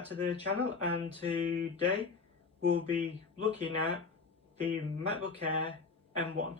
back to the channel, and today we'll be looking at the MacBook Air M1.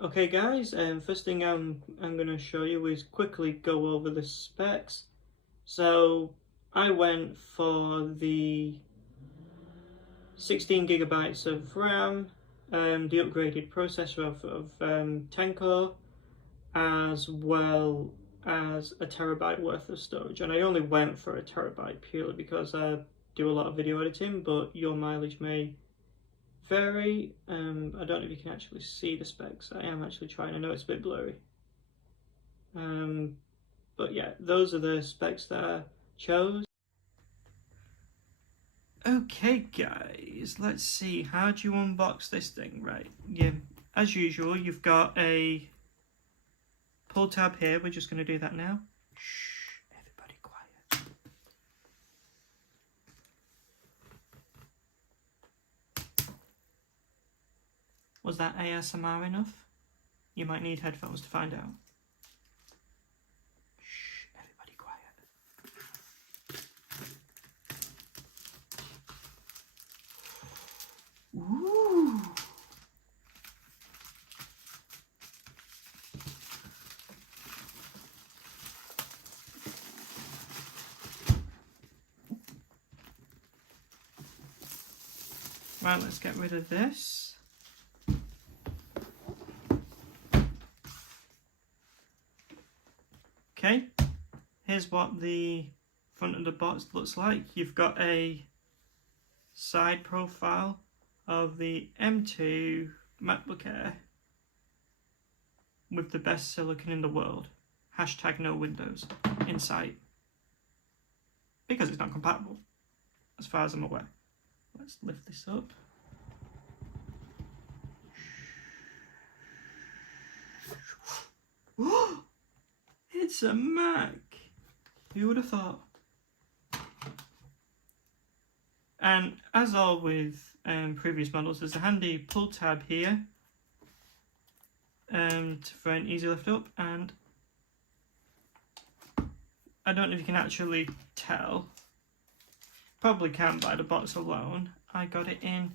Okay guys, first thing I'm going to show you is quickly go over the specs. So I went for the 16 gigabytes of RAM, the upgraded processor of 10 core, as well as a terabyte worth of storage. And I only went for a terabyte purely because I do a lot of video editing, but your mileage may vary. I don't know if you can actually see the specs. I am actually trying. I know it's a bit blurry. But yeah, those are the specs that I chose. Okay guys, let's see, how do you unbox this thing? Right, yeah, as usual, you've got a pull tab here. We're just going to do that now. Shh, everybody quiet. Was that ASMR enough? You might need headphones to find out. Shh, everybody quiet. Ooh. Right, let's get rid of this. Okay, here's what the front of the box looks like. You've got a side profile of the M2 MacBook Air with the best silicon in the world. Hashtag no Windows in sight. Because it's not compatible, as far as I'm aware. Let's lift this up. It's a Mac! Who would have thought? And as all with previous models, there's a handy pull tab here for an easy lift up, and I don't know if you can actually tell. Probably can by the box alone. I got it in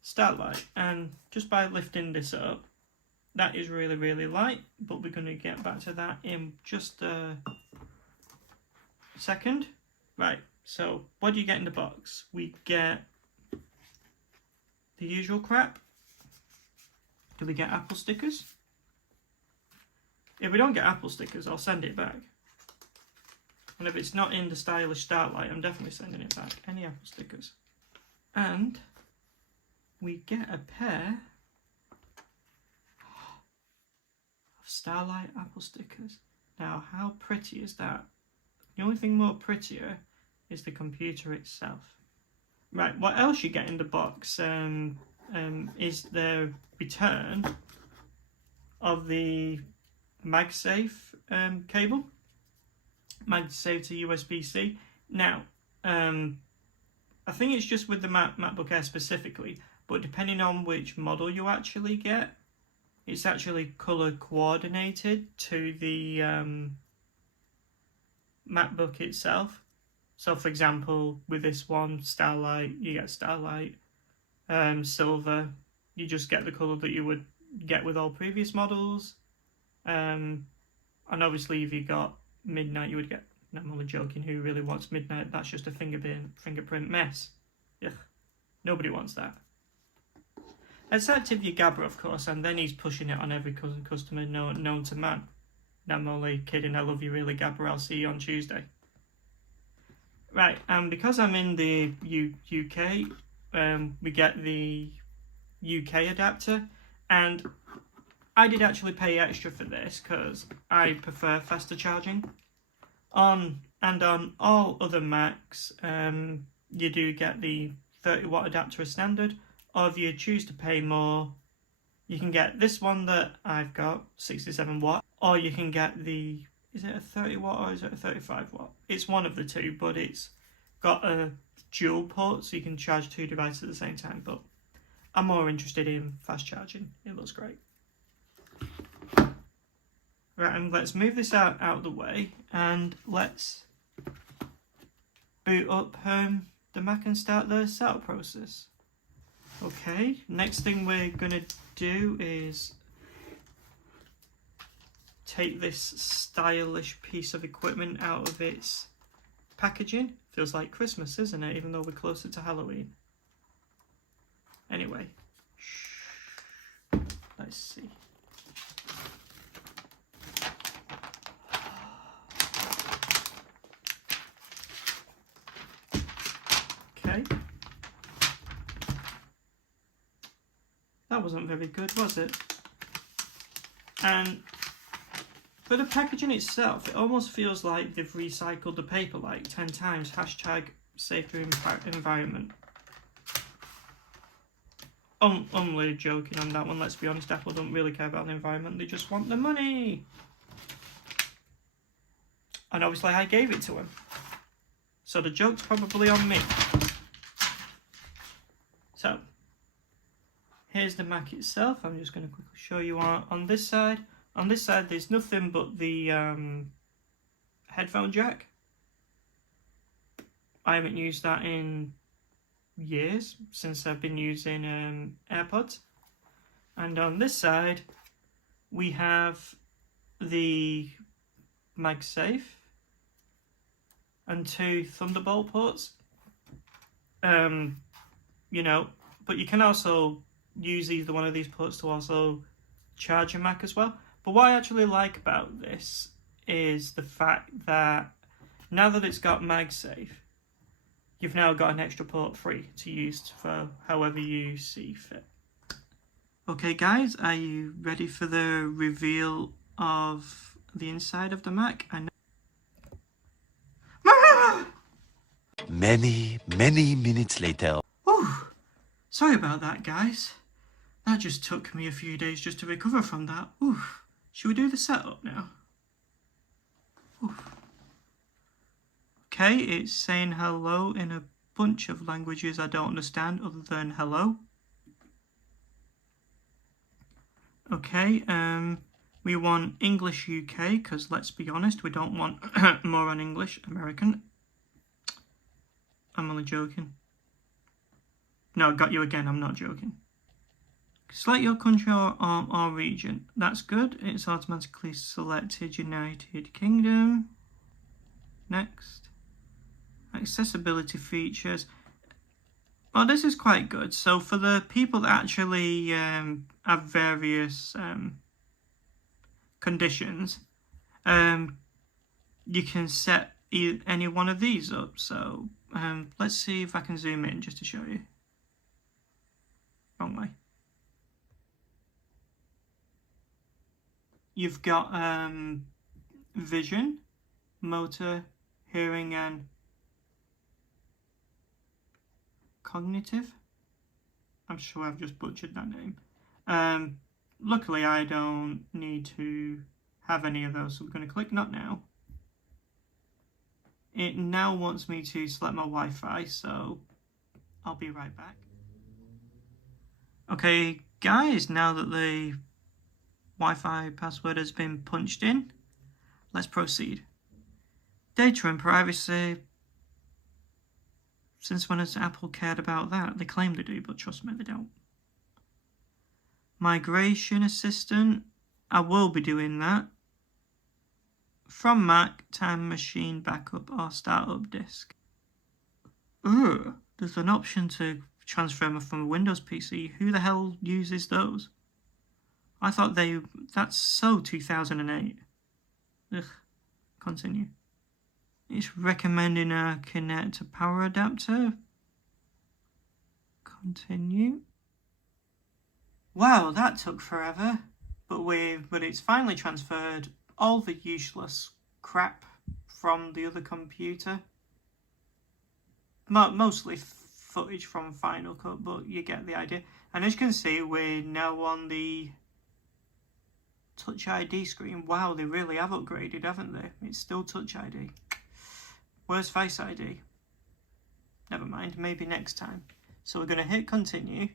Starlight, and just by lifting this up, that is really light, but we're going to get back to that in just a second. Right, so what do you get in the box? We get the usual crap. Do we get Apple stickers? If we don't get Apple stickers, I'll send it back. And if it's not in the stylish Starlight, I'm definitely sending it back. Any Apple stickers. And we get a pair of Starlight Apple stickers. Now, how pretty is that? The only thing more prettier is the computer itself. Right, what else you get in the box is the return of the MagSafe cable. MagSafe to USB-C. Now, I think it's just with the MacBook Air specifically, but depending on which model you actually get, it's actually color coordinated to the MacBook itself. So for example, with this one, Starlight, you get Starlight, silver, you just get the color that you would get with all previous models. And obviously if you got midnight, you would get, no, I'm only joking, who really wants midnight? That's just a fingerprint mess. Ugh, nobody wants that. Except if you're Gabber, of course, and then he's pushing it on every customer known to man. No, I'm only kidding, I love you really, Gabber, I'll see you on Tuesday. Right, and because I'm in the UK, we get the UK adapter, and I did actually pay extra for this because I prefer faster charging. On all other Macs, you do get the 30 watt adapter as standard, or if you choose to pay more, you can get this one that I've got, 67 watt, or you can get the, is it a 30 watt or is it a 35 watt? It's one of the two, but it's got a dual port, so you can charge two devices at the same time, but I'm more interested in fast charging. It looks great. Right, and let's move this out of the way, and let's boot up the Mac and start the setup process. Okay, next thing we're going to do is take this stylish piece of equipment out of its packaging. Feels like Christmas, isn't it? Even though we're closer to Halloween. Anyway, let's see. Okay. That wasn't very good, was it? And for the packaging itself, it almost feels like they've recycled the paper like 10 times. Hashtag save the environment. Only joking on that one, let's be honest. Apple don't really care about the environment, they just want the money. And obviously I gave it to them. So the joke's probably on me. So, here's the Mac itself. I'm just going to quickly show you on this side. On this side, there's nothing but the headphone jack. I haven't used that in years, since I've been using AirPods. And on this side, we have the MagSafe and 2 Thunderbolt ports. You know, but you can also use either one of these ports to also charge your Mac as well. But what I actually like about this is the fact that now that it's got MagSafe, you've now got an extra port free to use for however you see fit. Okay guys, are you ready for the reveal of the inside of the Mac? Many minutes later. Whew. Sorry about that, guys. That just took me a few days just to recover from that. Oof. Should we do the setup now? Oof. Okay, it's saying hello in a bunch of languages I don't understand other than hello. Okay, we want English UK, because let's be honest, we don't want more on English American. I'm only joking. No, got you again, I'm not joking. Select your country or region. That's good. It's automatically selected United Kingdom. Next. Accessibility features. Well, this is quite good. So for the people that actually have various conditions, you can set any one of these up. So let's see if I can zoom in just to show you. Wrong way. You've got vision, motor, hearing, and cognitive. I'm sure I've just butchered that name. Luckily, I don't need to have any of those, so we're going to click Not Now. It now wants me to select my Wi-Fi, so I'll be right back. Okay, guys, now that the Wi-Fi password has been punched in, let's proceed. Data and privacy. Since when has Apple cared about that? They claim they do, but trust me, they don't. Migration assistant. I will be doing that. From Mac, Time Machine backup or startup disk. There's an option to transfer from a Windows PC. Who the hell uses those? I thought that's so 2008. Ugh. Continue. It's recommending a connect to power adapter. Continue. Wow, that took forever. But it's finally transferred all the useless crap from the other computer. Mostly footage from Final Cut, but you get the idea. And as you can see, we're now on the Touch ID screen. Wow, they really have upgraded, haven't they? It's still Touch ID. Where's Face ID? Never mind, maybe next time. So we're going to hit continue.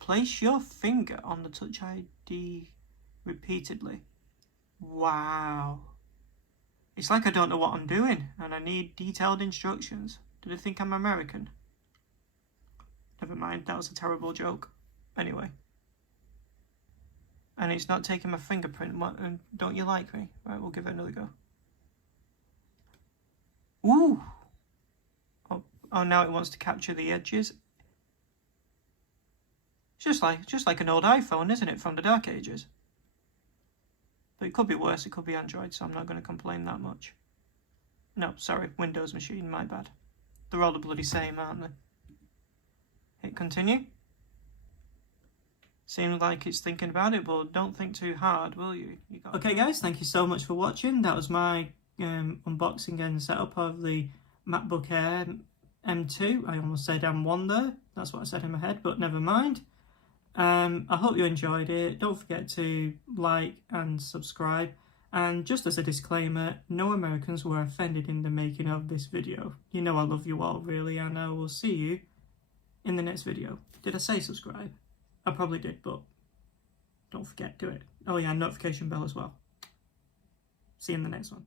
Place your finger on the Touch ID repeatedly. Wow. It's like I don't know what I'm doing and I need detailed instructions. Do they think I'm American? Never mind, that was a terrible joke. Anyway. And it's not taking my fingerprint. What? Don't you like me? Right, we'll give it another go. Ooh! Oh, now it wants to capture the edges. It's just like an old iPhone, isn't it, from the dark ages? But it could be worse, it could be Android, so I'm not going to complain that much. No, sorry, Windows machine, my bad. They're all the bloody same, aren't they? Hit continue. Seems like it's thinking about it, but don't think too hard, will you? Okay guys, thank you so much for watching. That was my unboxing and setup of the MacBook Air M2. I almost said M1 there. That's what I said in my head, but never mind. I hope you enjoyed it. Don't forget to like and subscribe. And just as a disclaimer, no Americans were offended in the making of this video. You know I love you all, really, and I will see you in the next video. Did I say subscribe? I probably did, but don't forget, do it. Oh yeah, notification bell as well. See you in the next one.